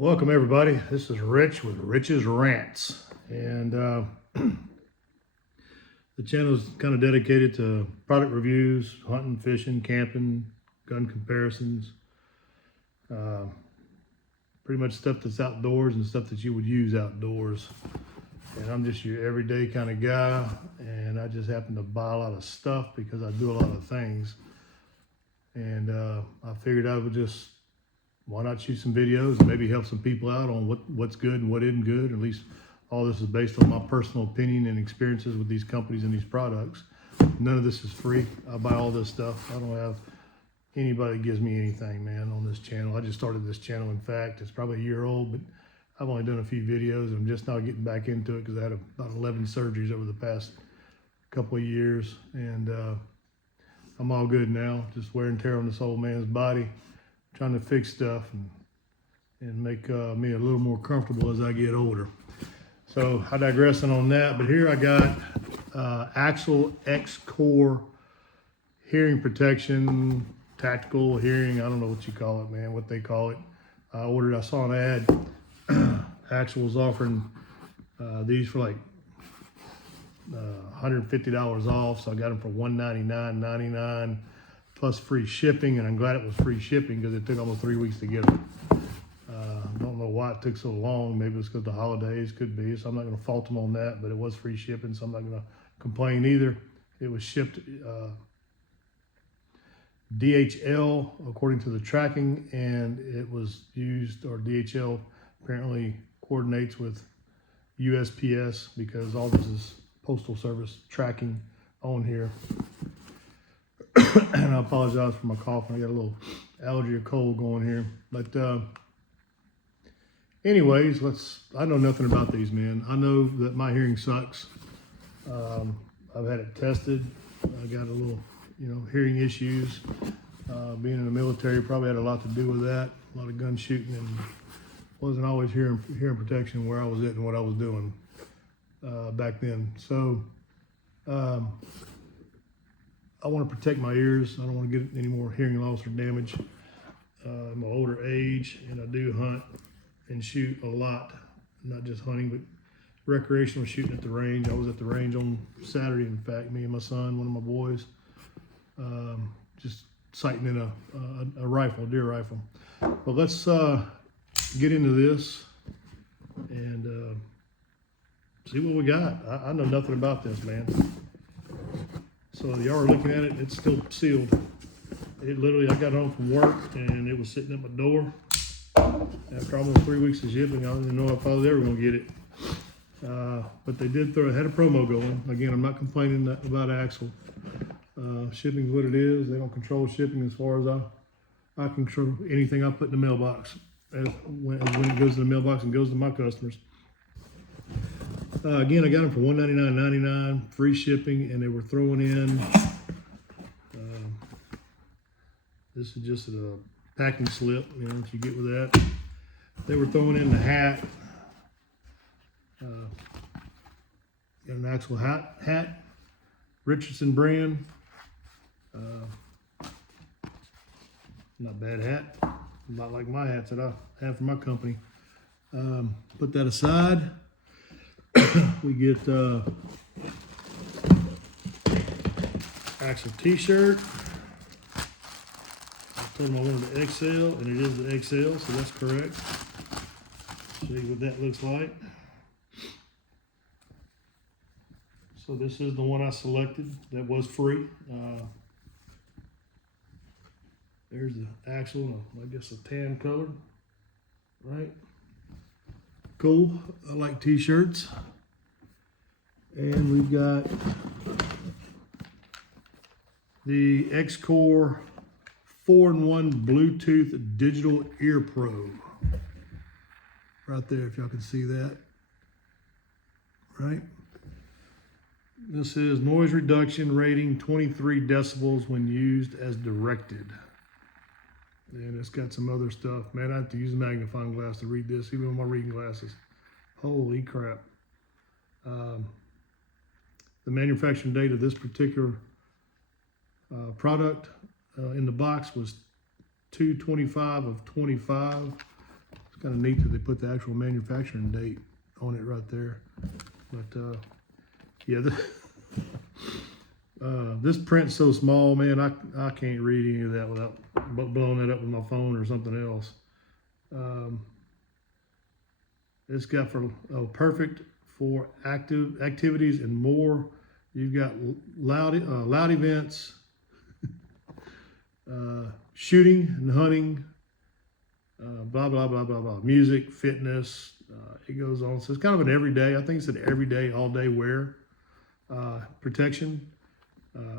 Welcome everybody. This is Rich with Rich's Rants, and the channel is kind of dedicated to product reviews, hunting, fishing, camping, gun comparisons, pretty much stuff that's outdoors and stuff that you would use outdoors. And I'm just your everyday kind of guy, and I just happen to buy a lot of stuff because I do a lot of things. And I figured I would just, why not shoot some videos and maybe help some people out on what's good and what isn't good. At least all this is based on my personal opinion and experiences with these companies and these products. None of this is free. I buy all this stuff. I don't have anybody that gives me anything, man, on this channel. I just started this channel. In fact, it's probably a year old, but I've only done a few videos. I'm just now getting back into it because I had about 11 surgeries over the past couple of years, and I'm all good now. Just wear and tear on this old man's body, trying to fix stuff and make me a little more comfortable as I get older. So I digressing on that, but here I got AXIL XCOR hearing protection, tactical hearing, I don't know what you call it, man, what they call it. I saw an ad, AXIL was offering these for like $150 off, so I got them for $199.99 plus free shipping, and I'm glad it was free shipping because it took almost 3 weeks to get them. Don't know why it took so long. Maybe it's because the holidays, could be, so I'm not going to fault them on that, but it was free shipping, so I'm not going to complain either. It was shipped DHL according to the tracking, and it was used, or DHL apparently coordinates with USPS because all this is Postal Service tracking on here. And I apologize for my coughing. I got a little allergy or cold going here. But anyways, I know nothing about these, man. I know that my hearing sucks. I've had it tested. I got a little, hearing issues. Being in the military probably had a lot to do with that. A lot of gun shooting, and wasn't always hearing protection where I was at and what I was doing back then. So I want to protect my ears. I don't want to get any more hearing loss or damage. I'm an older age, and I do hunt and shoot a lot. Not just hunting, but recreational shooting at the range. I was at the range on Saturday, in fact, me and my son, one of my boys, just sighting in a rifle, a deer rifle. But let's get into this and see what we got. I know nothing about this, man. So y'all are looking at it, it's still sealed. It literally, I got home from work and it was sitting at my door. After almost 3 weeks of shipping, I didn't know if I was ever gonna get it. But they did had a promo going. Again, I'm not complaining about AXIL. Shipping's what it is. They don't control shipping as far as I control anything I put in the mailbox. When it goes to the mailbox and goes to my customers. Again, I got them for $199.99, free shipping, and they were throwing in, this is just a packing slip, what you get with that. They were throwing in the hat, got an actual hat, Richardson brand, not bad hat, not like my hats that I have for my company. Put that aside. We get AXIL t-shirt. I told them I wanted the XL, and it is the XL, so that's correct. Show you what that looks like. So this is the one I selected that was free. There's the AXIL, I guess a tan color, right? Cool. I like t-shirts. And we've got the XCOR 4-in-1 Bluetooth Digital Ear Pro. Right there, if y'all can see that. Right? This is noise reduction rating 23 decibels when used as directed. And it's got some other stuff. Man, I have to use a magnifying glass to read this, even with my reading glasses. Holy crap. The manufacturing date of this particular product in the box was 2/25/25. kind of neat that they put the actual manufacturing date on it right there. But yeah, this print's so small, man, I can't read any of that without blowing that up with my phone or something else. It's got for perfect for active activities and more. You've got loud events, shooting and hunting, blah, blah, blah, blah, blah. Music, fitness, it goes on. So it's kind of an everyday, I think it's an everyday, all day wear protection.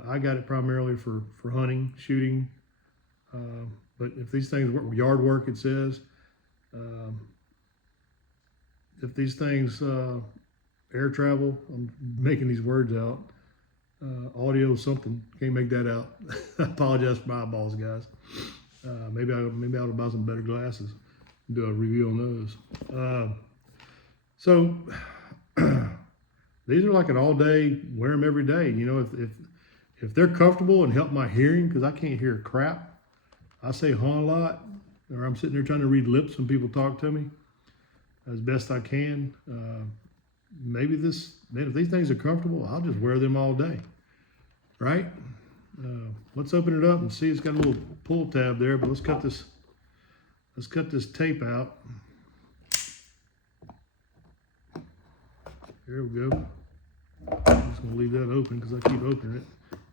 I got it primarily for hunting, shooting. But if these things work, yard work, it says, if these things, air travel, I'm making these words out, audio something, can't make that out. I apologize for my eyeballs, guys. Maybe I ought to buy some better glasses and do a review on those. So these are like an all day, wear them every day. You know, if they're comfortable and help my hearing, because I can't hear crap. I say huh a lot, or I'm sitting there trying to read lips when people talk to me as best I can. Maybe man, if these things are comfortable, I'll just wear them all day, right? Let's open it up and see. It's got a little pull tab there, but let's cut this tape out. There we go. I'm just gonna leave that open because I keep opening it.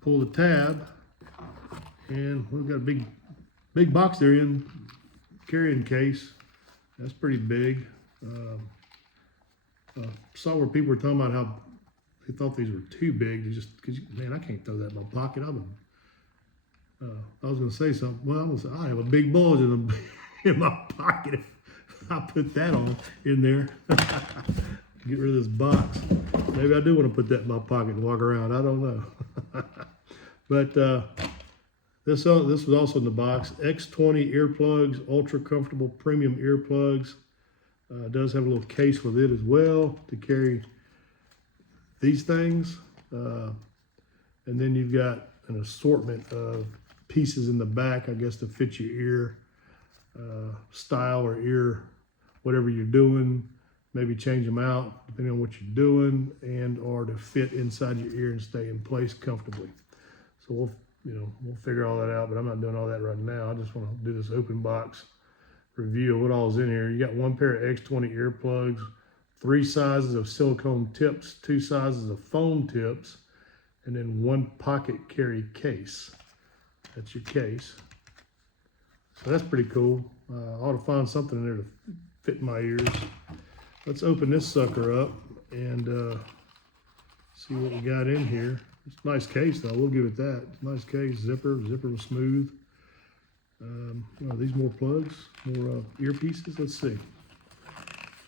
Pull the tab, and we've got a big box there in carrying case. That's pretty big. Saw where people were talking about how they thought these were too big to just, man, I can't throw that in my pocket. I was going to say something. Well, I have a big bulge in my pocket if I put that on in there. Get rid of this box. Maybe I do want to put that in my pocket and walk around. I don't know. But this was also in the box. X20 earplugs, ultra comfortable premium earplugs. Does have a little case with it as well to carry these things. And then you've got an assortment of pieces in the back, I guess, to fit your ear style or ear, whatever you're doing. Maybe change them out depending on what you're doing, and or to fit inside your ear and stay in place comfortably. So we'll figure all that out, but I'm not doing all that right now. I just want to do this open box review of what all is in here. You got one pair of X20 earplugs, 3 sizes of silicone tips, 2 sizes of foam tips, and then 1 pocket carry case. That's your case. So that's pretty cool. I ought to find something in there to fit my ears. Let's open this sucker up and see what we got in here. It's a nice case though, we'll give it that. It's a nice case, zipper was smooth. Are these more plugs, more earpieces? Let's see.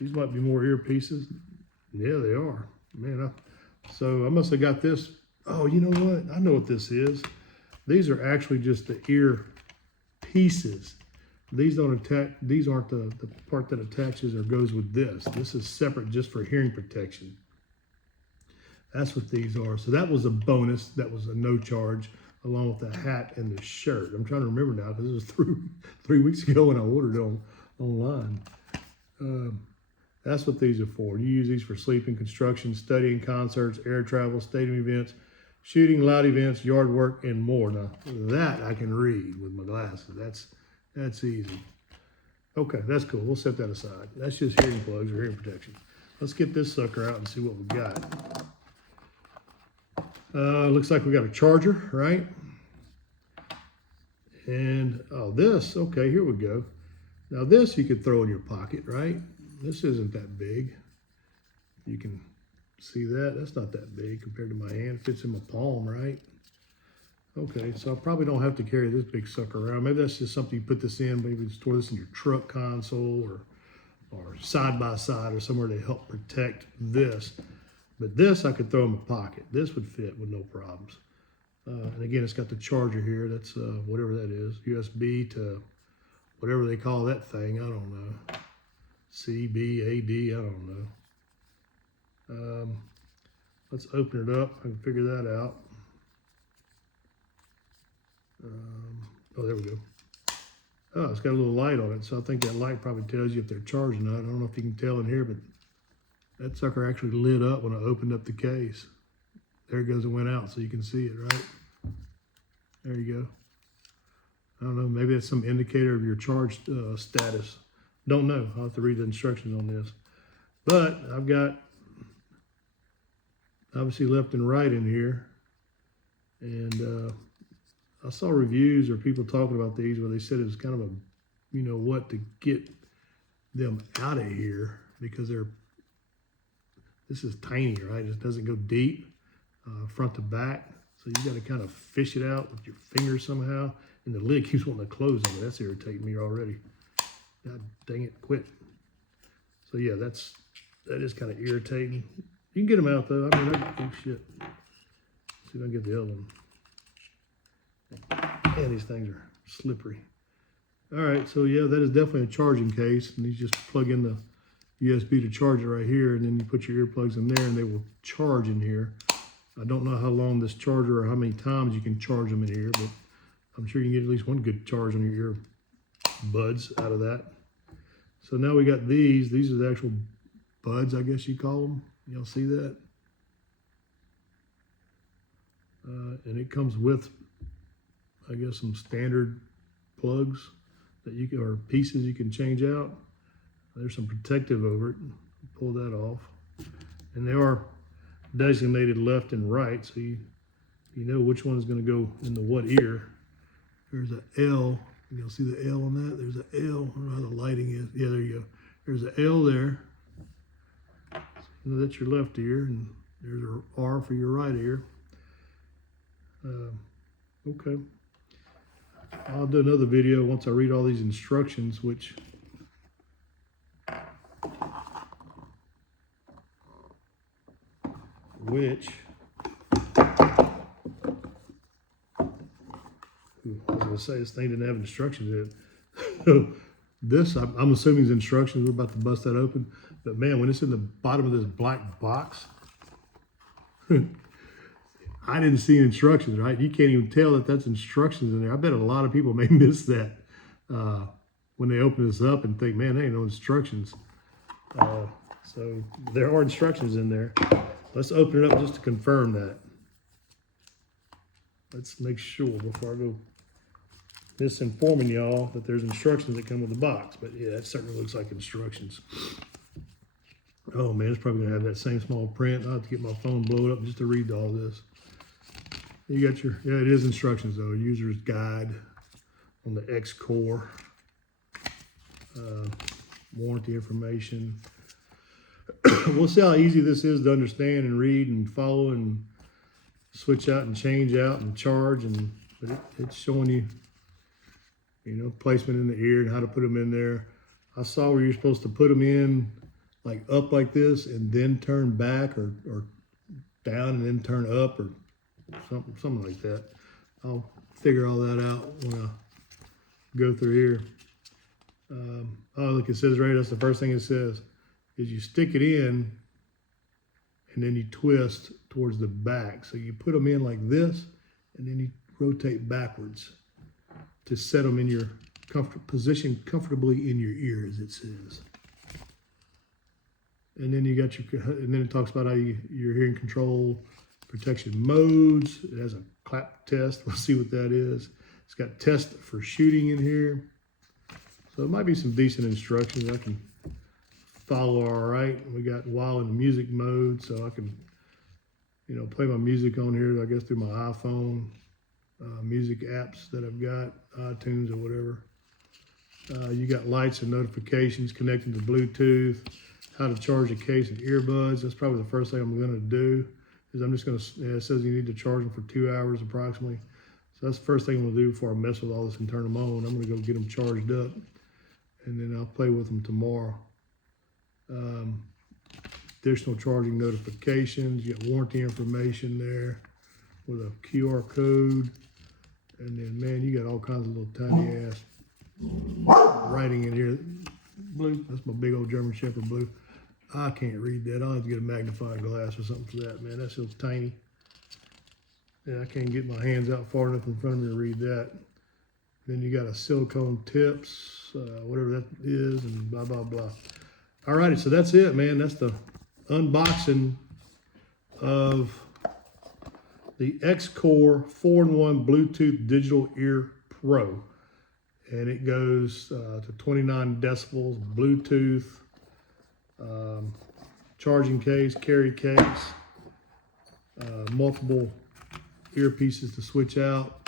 These might be more earpieces. Yeah, they are. Man, so I must have got this. Oh, you know what? I know what this is. These are actually just the ear pieces. These don't attach. These aren't the part that attaches or goes with this. This is separate just for hearing protection. That's what these are. So that was a bonus. That was a no charge, along with the hat and the shirt. I'm trying to remember now because it was three weeks ago when I ordered it online. That's what these are for. You use these for sleeping, construction, studying, concerts, air travel, stadium events, shooting, loud events, yard work, and more. Now that I can read with my glasses. That's easy. Okay, that's cool. We'll set that aside. That's just hearing plugs or hearing protection. Let's get this sucker out and see what we got. Looks like we got a charger, right? And this, okay, here we go. Now this you could throw in your pocket, right? This isn't that big. You can see that. That's not that big compared to my hand. It fits in my palm, right? Okay, so I probably don't have to carry this big sucker around. Maybe that's just something you put this in. Maybe you store this in your truck console or side by side or somewhere to help protect this. But this I could throw in my pocket. This would fit with no problems. And again, it's got the charger here. That's whatever that is. USB to whatever they call that thing. I don't know. CB, AD, I don't know. Let's open it up. I can figure that out. Oh, there we go. Oh, it's got a little light on it, so I think that light probably tells you if they're charged or not. I don't know if you can tell in here, but that sucker actually lit up when I opened up the case. There it goes and went out, so you can see it, right? There you go. I don't know, maybe that's some indicator of your charge status. Don't know, I'll have to read the instructions on this. But I've got obviously left and right in here. And I saw reviews or people talking about these where they said it was kind of a, you know what, to get them out of here because this is tiny, right? It doesn't go deep front to back. So you got to kind of fish it out with your fingers somehow. And the lid keeps wanting to close on it. That's irritating me already. God dang it, quit. So yeah, that is kind of irritating. You can get them out though. I mean, oh shit. See if I can get the other one. Man, these things are slippery. All right, so yeah, that is definitely a charging case. And you just plug in the USB to charge it right here, and then you put your earplugs in there and they will charge in here. I don't know how long this charger or how many times you can charge them in here, but I'm sure you can get at least one good charge on your earbuds out of that. So now we got these. These are the actual buds, I guess you call them. Y'all see that? And it comes with, I guess, some standard plugs that you can, or pieces you can change out. There's some protective over it. Pull that off. And they are designated left and right, so you know which one is going to go in the what ear. There's an L. You'll see the L on that. There's an L. I don't know how the lighting is. Yeah, there you go. There's an L there. So that's your left ear, and there's an R for your right ear. Okay. I'll do another video once I read all these instructions, which I was gonna say this thing didn't have instructions in it. So this, I'm assuming is instructions. We're about to bust that open. But man, when it's in the bottom of this black box, I didn't see instructions, right? You can't even tell that that's instructions in there. I bet a lot of people may miss that when they open this up and think, man, there ain't no instructions. So there are instructions in there. Let's open it up just to confirm that. Let's make sure before I go misinforming y'all that there's instructions that come with the box. But yeah, that certainly looks like instructions. Oh man, it's probably gonna have that same small print. I'll have to get my phone blown up just to read all this. You got your, yeah, it is instructions though. User's guide on the XCOR. Warranty information. We'll see how easy this is to understand and read and follow and switch out and change out and charge. But it's showing you, you know, placement in the ear and how to put them in there. I saw where you're supposed to put them in like up like this and then turn back or down and then turn up or something like that. I'll figure all that out when I go through here. Oh, look, it says right, that's the first thing it says, is you stick it in and then you twist towards the back. So you put them in like this and then you rotate backwards to set them in your position comfortably in your ear, as it says. And then you got your, and then it talks about how your hearing control protection modes. It has a clap test. Let's see what that is. It's got test for shooting in here. So it might be some decent instructions I can follow all right. We got while in the music mode, so I can, you know, play my music on here, I guess through my iPhone, music apps that I've got, iTunes or whatever. You got lights and notifications connecting to Bluetooth, how to charge a case of earbuds. That's probably the first thing I'm gonna do, is I'm just gonna, it says you need to charge them for 2 hours approximately. So that's the first thing I'm gonna do before I mess with all this and turn them on. I'm gonna go get them charged up and then I'll play with them tomorrow. Additional charging notifications. You got warranty information there with a QR code. And then, man, you got all kinds of little tiny ass writing in here. Blue, that's my big old German Shepherd Blue. I can't read that. I'll have to get a magnifying glass or something for that, man. That's so tiny. Yeah, I can't get my hands out far enough in front of me to read that. Then you got a silicone tips, whatever that is, and blah, blah, blah. All righty, so that's it, man. That's the unboxing of the XCOR 4-in-1 Bluetooth Digital Ear Pro. And it goes to 29 decibels, Bluetooth, charging case, carry case, multiple earpieces to switch out.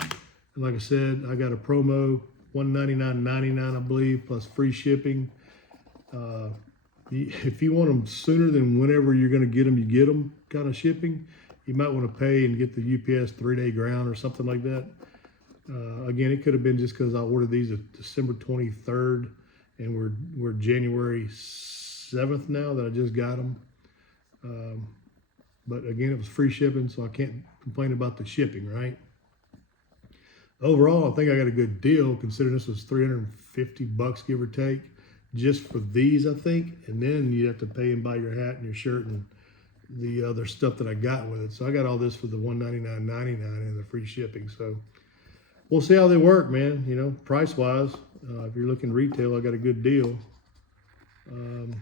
And like I said, I got a promo, $199.99, I believe, plus free shipping. If you want them sooner than whenever you're going to get them, you get them kind of shipping, you might want to pay and get the UPS 3-day ground or something like that. Again, it could have been just because I ordered these December 23rd and we're January 7th now that I just got them. But again, it was free shipping, so I can't complain about the shipping, right? Overall, I think I got a good deal considering this was $350, give or take, just for these, I think. And then you have to pay and buy your hat and your shirt and the other stuff that I got with it. So I got all this for the $199.99 and the free shipping. So we'll see how they work, man. You know, price-wise, if you're looking retail, I got a good deal. And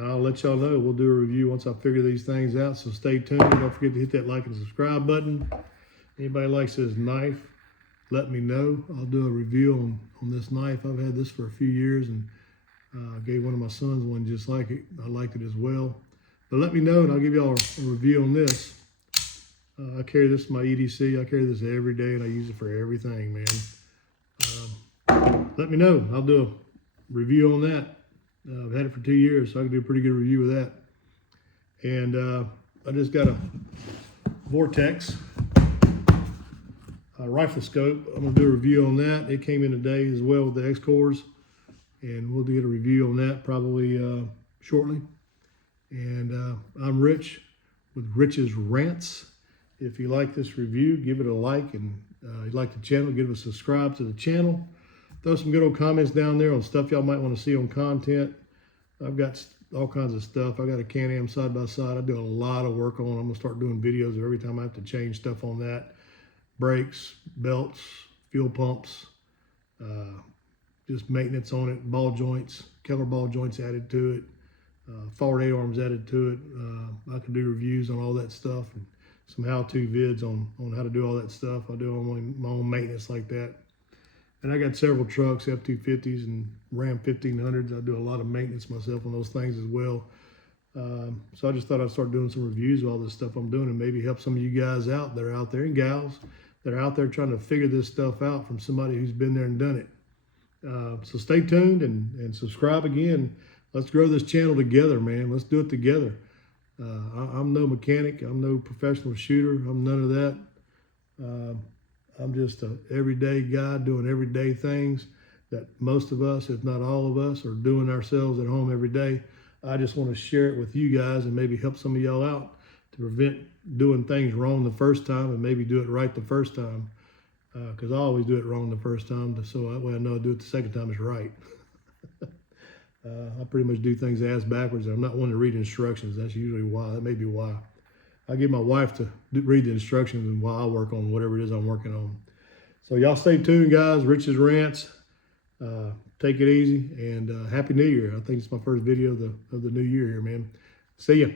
I'll let y'all know. We'll do a review once I figure these things out. So stay tuned. Don't forget to hit that like and subscribe button. Anybody likes this knife, let me know. I'll do a review on this knife. I've had this for a few years and gave one of my sons one just like it. I liked it as well. But let me know and I'll give y'all a review on this. I carry this in my EDC. I carry this every day and I use it for everything, man. Let me know. I'll do a review on that. I've had it for 2 years, so I can do a pretty good review of that. And I just got a Vortex rifle scope. I'm gonna do a review on that. It came in today as well with the XCORs, and we'll get a review on that probably shortly. And I'm Rich with Rich's Rants. If you like this review, give it a like, and you like the channel, give us a subscribe to the channel. Throw some good old comments down there on stuff y'all might want to see on content. I've got all kinds of stuff. I got a Can-Am side-by-side. I do a lot of work on. I'm gonna start doing videos of every time I have to change stuff on that. Brakes, belts, fuel pumps, just maintenance on it, ball joints, Keller ball joints added to it, forward A-arms added to it. I can do reviews on all that stuff and some how-to vids on how to do all that stuff. I do my own maintenance like that. And I got several trucks, F-250s and Ram 1500s. I do a lot of maintenance myself on those things as well. So I just thought I'd start doing some reviews of all this stuff I'm doing and maybe help some of you guys out that are out there, and gals that are out there trying to figure this stuff out from somebody who's been there and done it. So stay tuned and subscribe again. Let's grow this channel together, man. Let's do it together. I'm no mechanic. I'm no professional shooter. I'm none of that. I'm just an everyday guy doing everyday things that most of us, if not all of us, are doing ourselves at home every day. I just want to share it with you guys and maybe help some of y'all out to prevent doing things wrong the first time and maybe do it right the first time. Because I always do it wrong the first time, so that way I know I do it the second time is right. I pretty much do things ass backwards. I'm not one to read instructions. That's usually why. That may be why. I get my wife to read the instructions and while I work on whatever it is I'm working on. So y'all stay tuned, guys. Rich's Rants. Take it easy and Happy New Year. I think it's my first video of the new year here, man. See ya.